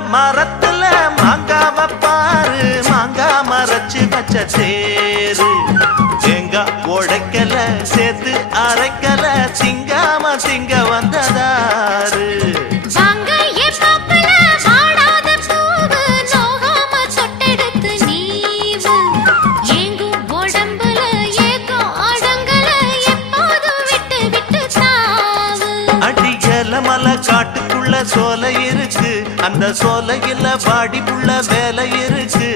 மரத்துல மாங்காவ பாரு மாங்கா மறைச்சு வச்ச தேரு தேங்காய் உடைக்கல சேர்த்து அரைக்கல திங்காம திங்க வந்ததாரு காட்டுக்குள்ள சோலை இருக்கு அந்த சோலையில வாடி புள்ள வேலை இருக்கு.